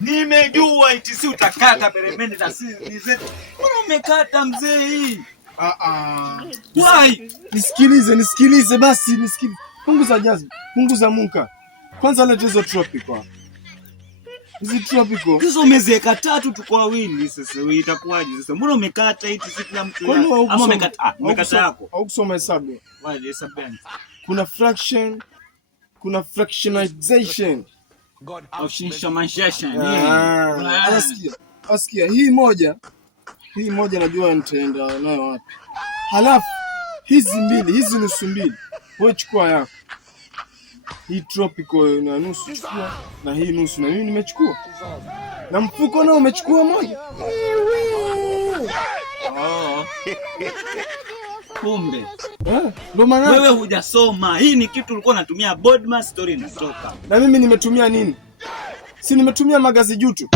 Nimejua eti si utakata peremende za sisi zetu. Mbona umekata mzee hii? Why? Nisikilize basi, nisikilize. Punguza jazz, punguza munka. Kwanza leta hizo tropical. Hizi tropical. Hizo umeziweka 3 tuko wawili sasa. Wewe itakuwaje sasa? Mbona umekata eti si kila mtu? Ama umekata yako? Au kusoma hesabu. Why hesabu gani? Kuna fraction, kuna fractionization. Asikia hii moja najua nitaenda nayo wapi. Halafu hizi nusu mbili. Wewe chukua yako. Hii tropical na nusu chukua na hii nusu na mimi nimechukua. Na mfuko nao umechukua moja. Kumbe. Ndio maana wewe hujasoma. Hii ni kitu ulikuwa unatumia Bodma story inatoka. Na mimi nimetumia nini? Si nimetumia magazi jutu.